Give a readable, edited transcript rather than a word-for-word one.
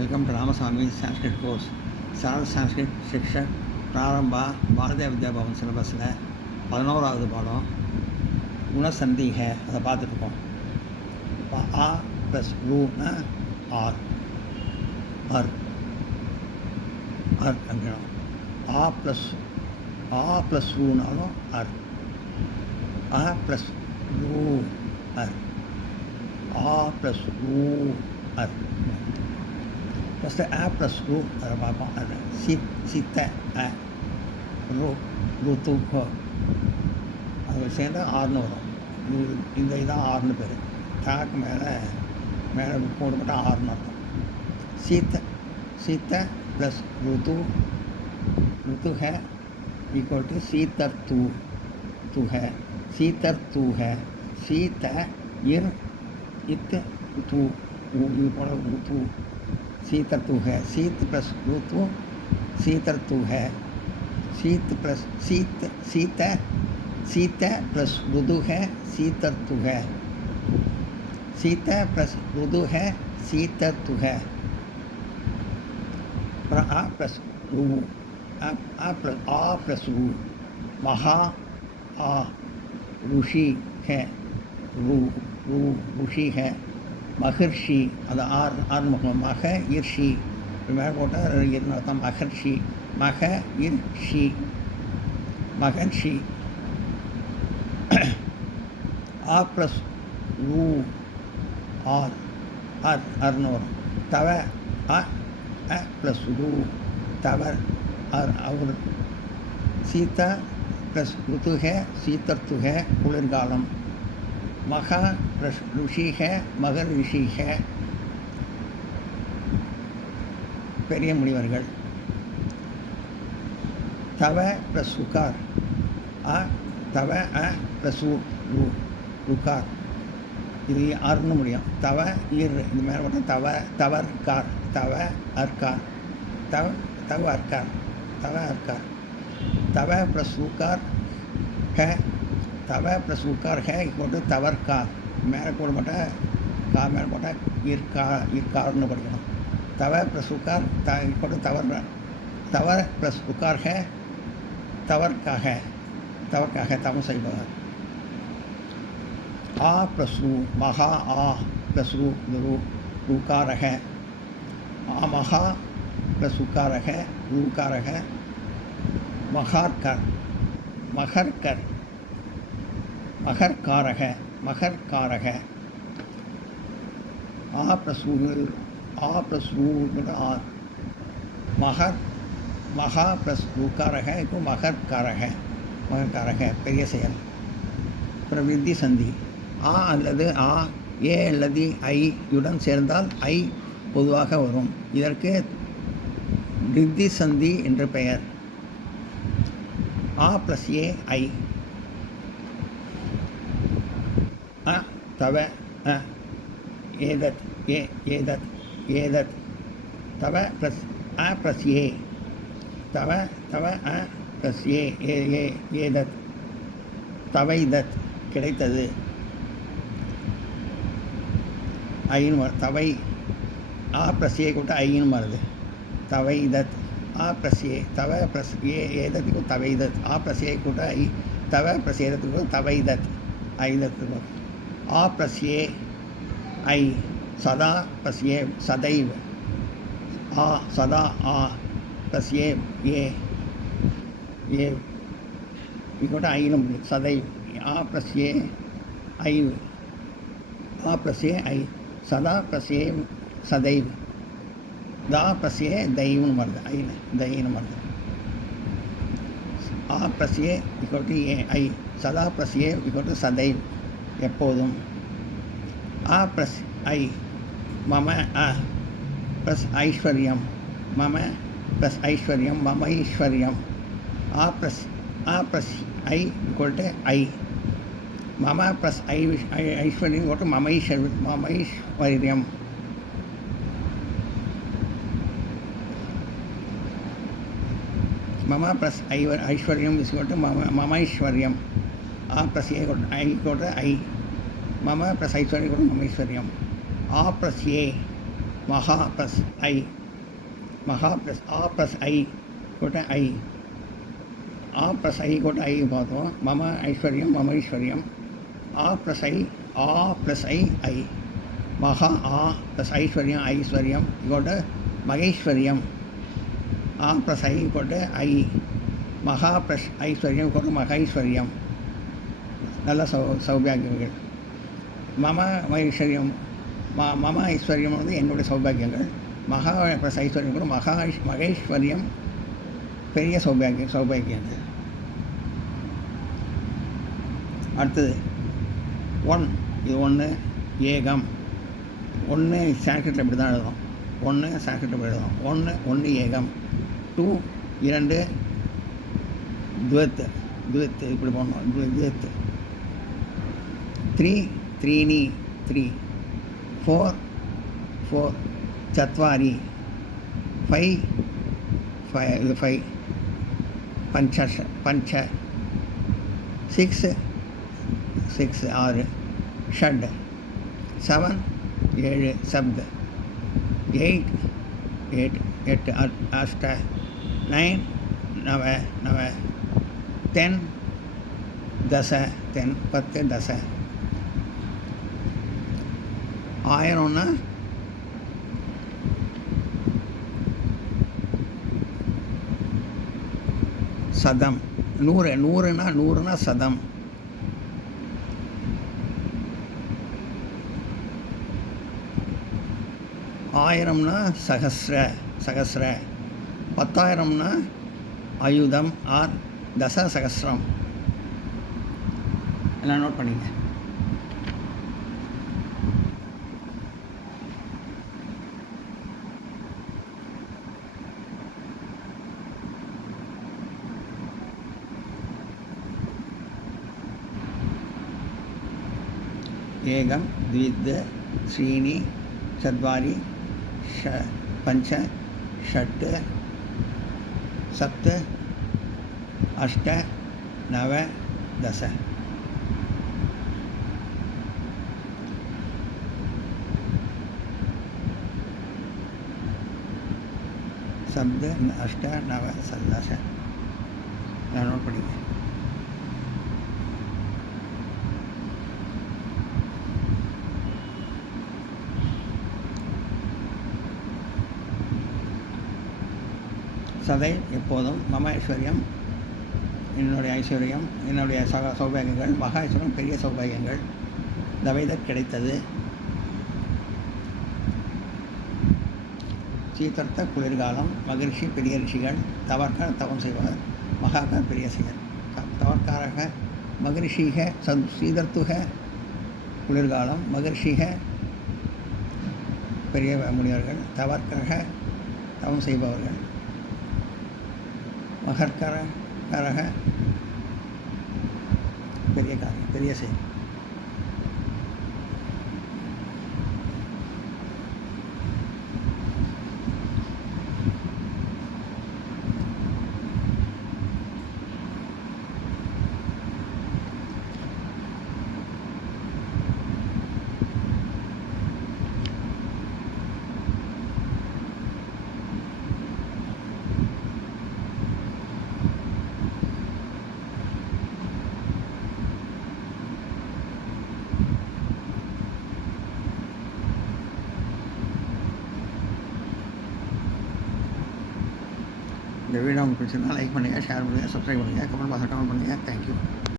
Welcome to Ramaswamy Sanskrit course सरल संस्कृत शिक्षक प्रारंभ भारतीय विद्या भवन सिलेबस 11வது பாடம் गुणसंधि है அதை பார்த்துட்ருக்கோம். आ ப்ளஸ் ரூனா ஆர் அர் அர் அங்கணும். ஆ ப்ளஸ் ரூனாலும் அர். ஆ ப்ளஸ் ரூ அர். ஆ ப்ளஸ் ரூ அர். ஃபஸ்ட்டு ஆ ப்ளஸ் ரூ அதை பார்ப்போம். அது சித்த அ ரூ ருத்து அது சேர்ந்து ஆறுன்னு வரும். இந்த இதான் ஆறுன்னு பேர். தாக்கு மேலே போடுபட்ட ஆறுன்னு அர்த்தம். सीत प्लस ऋतु है इक्वल टू सीतर तू है. सीतर तू है. सीत इर इत तू ऋतु. सीतर तू है. शीत प्लस ऋतु सीतर तू है. शीत प्लस शीत प्लस ऋतु है. सीतर तू है. शीत प्लस ऋतु है. सीतर तू है. आ प्लस रू. आ प्लस रू. महा आ ऋषि है. ऋषि है. महर्षि அது ஆறு முகம். மக இர்ஷி மேலே போட்டால் அர்த்தம். மகர்ஷி மக இர்ஷி மகர்ஷி. ஆ ப்ளஸ் ரூ ஆர் ஆர் அர்னு வரும். தவ அ ப்ளஸ் ரூ தவர் ஆர் அவர். சீதா ப்ளஸ் ருத்து है. சீத்தர் து है குளிர்காலம். महा प्लस ऋषि है. मगर ऋषि है பெரிய முனிவர்கள். தவ ப்ளஸ் உக்கார் அ தவ அ ப்ளஸ் உக்கார். இது ஆறுன்னு முடியும். தவ ஈர் இது மேலே மட்டும் தவர் கார். தவ அர்கார். தவ அர்கார். தவ ப்ளஸ் உக்கார் है. तव प्लस उकार है इक्वल टू तवर कार. மேலே போடப்பட்ட கா மேலே போட்டால் இர்கார்னு படிக்கணும். तव प्लस उकार इक्वल टू तवर प्लस उकार है. तवर का है तम सही बात. आ प्लस रू महा आ प्लस रू रूकार है. आ महा प्लस उकार है. रूकार है. मखर कर मखर कारक है. आ प्लस रू आर. महा प्लस रूकारक है को मखर कारक है பெரிய செயல். பிரவித்தி சந்தி. ஆ அல்லது ஆ ஏ அல்லது ஐ யுடன் சேர்ந்தால் ஐ பொதுவாக வரும். இதற்கு விருத்தி சந்தி என்று பெயர். ஆ ப்ளஸ் ஏ ஐ. तव एदत् तव प्लस आ प्लस ए. तव आ प्लस एदत् तवैदत् கிடைத்தது. ஐன்னு தவை ஆ ப்ளஸ் ஏ கூட்ட ஐன்னு வருது. தவைதத் ஆ ப்ளஸ் ஏ. தவ ப்ளஸ் ஏதத்துக்கு தவைதத். ஆ ப்ளஸ் ஏ கூட்ட ஐ. தவ ப்ளஸ் ஏதத்துக்கு தவைதத் ஐதத்துக்கு. आ प्लस ए आई. सदा प्लस ए सदैव. आ सदा आ प्लस ए इकोट आई सदैव. आ प्लस ए आई. आ प्लस ए आई. सदा प्लस ए सदैव. दा प्लस ए दैव मर्द आई दैन मर्द. आ प्लस ए इकोट ए आई. सदा प्लस ए इकोट सदैव எப்போதும். आ प्लस ऐ मम अ प्लस ऐश्वर्यम. मम प्लस ऐश्वर्यम मम ऐश्वर्यम. आ प्लस ऐ इक्वल टू ऐ. मम प्लस ऐश्वर्यम इक्वल टू मम ऐश्वर्यम. मम प्लस ऐश्वर्यम इक्वल टू मम ऐश्वर्यम. आ प्लस ए इक्वल टू ऐ. मम प्लस ऐश्वर्यम इक्वल टू मम ऐश्वर्यम. आ प्लस ए மகா ப்ளஸ் ஐ, மகா ப்ளஸ் ஆ ப்ளஸ் ஐ கூட்ட ஐ, ஆ ப்ளஸ் ஐ கூட்ட ஐ பார்த்தோம். மம ஐஸ்வர்யம் மமைஸ்வர்யம், ஆ ப்ளஸ் ஐ, ஆ ப்ளஸ் ஐ ஐ, மகா ஆ ப்ளஸ் ஐஸ்வர்யம் ஐஸ்வர்யம் கூட்ட மகேஸ்வர்யம், ஆ ப்ளஸ் ஐ கூட்ட ஐ, மகா ப்ளஸ் ஐஸ்வர்யம் கூட்ட மகைஸ்வர்யம். நல்ல சௌபாகியங்கள். மம ஐஸ்வர்யம், மம ஐஸ்வர்யம் வந்து என்னுடைய சௌபாகியங்கள். மகா ப்ளஸ் ஐஸ்வர்யம் கூட மகேஸ்வர்யம் பெரிய சௌபாகியங்கள். அடுத்தது ஒன், இது ஒன்று ஏகம். ஒன்று சான்ஸ்கிரிட்டில் இப்படி தான் எழுதும். ஒன்று சான்ஸ்கிரிட்டில் இப்படி எழுதும். ஒன்று ஏகம். 2 2, துவத்து இப்படி போடணும். துவத்து. 3 த்ரீணி 3, 4 சத்வாரி, 5 பஞ்ச 6 6 ஷட், 7 7 சப்த், 8 அஷ்ட, 9 நவ 10 தச 10 தச. 1000ன்னா சதம். 100ன்னா சதம். 1000ன்னா சகஸ்ர. 10,000ன்னா ஆயுதம் ஆர் தசசகஸ்ரம். எல்லாம் நோட் பண்ணிங்க. ஏகம் த்வித் த்ரீணி சத்வாரி பஞ்ச ஷட் சப்த் அஷ்ட நவ தச. சப்த் அஷ்ட நவ தச. நான் நோட் பண்ணிங்க. சதை எப்போதும் மம ஐஸ்வர்யம் என்னுடைய ஐஸ்வர்யம், என்னுடைய சௌபாகியங்கள். மகா ஐஸ்வர்யம் பெரிய சௌபாகியங்கள். தவைத கிடைத்தது. சீதர்த்த குளிர்காலம். மகிழ்ச்சி பெரிய ரிஷிகள். தவற்கார் தவம் செய்வார். மகாக்கார் பெரிய செயல். தவற்காரக மகிழ்ச்சிக சீதர்த்துக குளிர்காலம். மகிழ்ச்சிக பெரிய முனிவர்கள். தவற்கரக தவம் செய்பவர்கள். மகர்கரக பெரிய காரியம் பெரிய செயல். இந்த வீடியோ உங்களுக்கு பிடிச்சிருந்தா லைக் பண்ணுங்கள், ஷேர் பண்ணுங்கள், சப்ஸ்கிரைப் பண்ணுங்கள், கமெண்ட் பாக்ஸில் கமெண்ட் பண்ணுங்கள். தேங்க்யூ.